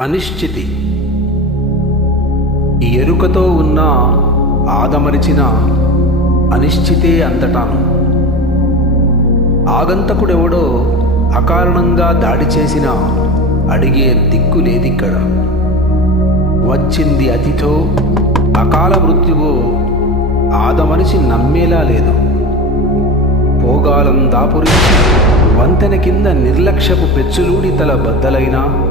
అనిశ్చితి. ఈ ఎరుకతో ఉన్న ఆదమరిచిన అనిశ్చితే అంతటాను. ఆగంతకుడెవడో అకారణంగా దాడి చేసిన అడిగే దిక్కు లేదిక్కడ. వచ్చింది అతిథో అకాల మృత్యువో ఆదమనిషి నమ్మేలా లేదు. పోగాలం దాపురి వంతెన కింద నిర్లక్ష్యపు పెచ్చులూడి తల బద్దలైనా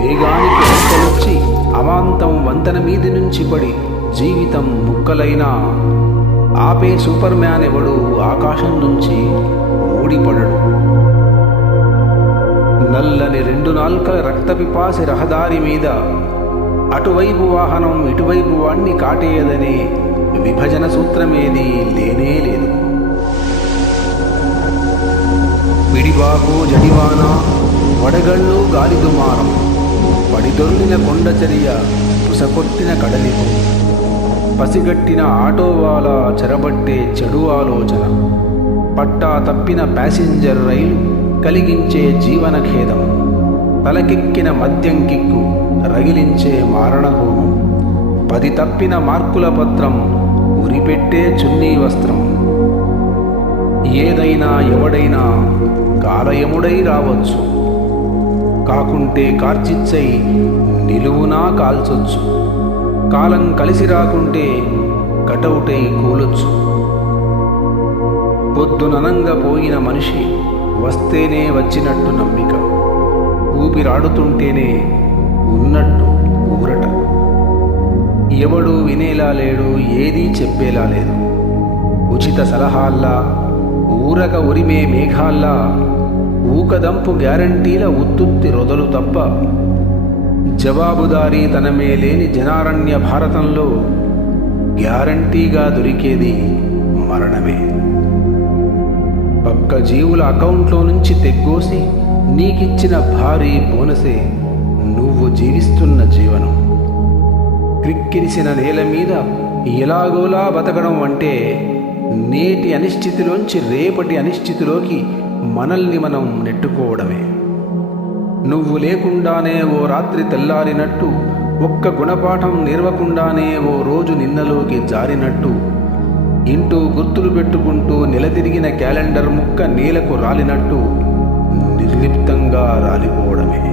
వేగానికి వచ్చి అమాంతం వంతెన మీది నుంచి పడి జీవితం ముక్కలైనా ఆపే సూపర్ మ్యాన్ ఎవడు ఆకాశం నుంచి ఊడిపడడు నల్లని రెండు నాల్కల రక్తపిపాసి రహదారి మీద అటువైపు వాహనం ఇటువైపు వాణ్ణి కాటేయదనే విభజన సూత్రమేది లేనే లేదు. పిడిబాకు జడివాన వడగళ్ళు గాలి దుమారం పడిదొర్లిన కొండచర్య పుసకొట్టిన కడలిపు పసిగట్టిన ఆటోవాల చెరబట్టే చెడు ఆలోచన పట్టా తప్పిన ప్యాసింజర్ రైలు కలిగించే జీవన ఖేదం తలకెక్కిన మద్యం కిక్కు రగిలించే మారణహోమం పది తప్పిన మార్కుల పత్రం ఉరిపెట్టే చున్నీ వస్త్రం. ఏదైనా ఎవడైనా కాలయముడై రావచ్చు. కాకుంటే కార్చిచ్చై నిలువునా కాల్చొచ్చు. కాలం కలిసి రాకుంటే కటౌటై కూలొచ్చు. పొద్దుననంగా పోయిన మనిషి వస్తేనే వచ్చినట్టు నమ్మిక. ఊపిరాడుతుంటేనే ఉన్నట్టు ఊరట. ఎవడు వినేలా లేడు ఏదీ చెప్పేలా లేదు. ఉచిత సలహాల్లా ఊరక ఉరిమే మేఘాల్లా ఊకదంపు గ్యారంటీల ఉత్తుత్తి రొదలు తప్ప జవాబుదారీ తనమే లేని జనారణ్య భారతంలో గ్యారంటీగా దొరికేది మరణమే. పక్క జీవుల అకౌంట్లో నుంచి తెగ్గోసి నీకిచ్చిన భారీ బోనసే నువ్వు జీవిస్తున్న జీవనం. క్రిక్కిరిసిన నేల మీద ఎలాగోలా బతకడం అంటే నేటి అనిశ్చితిలోంచి రేపటి అనిశ్చితిలోకి మనల్ని మనం నెట్టుకోవడమే. నువ్వు లేకుండానే ఓ రాత్రి తెల్లారినట్టు ఒక్క గుణపాఠం నేర్వకుండానే ఓ రోజు నిన్నలోకి జారినట్టు ఇంటూ గుర్తులు పెట్టుకుంటూ నిలతిరిగిన క్యాలెండర్ ముక్క నేలకు రాలినట్టు నిర్లిప్తంగా రాలిపోవడమే.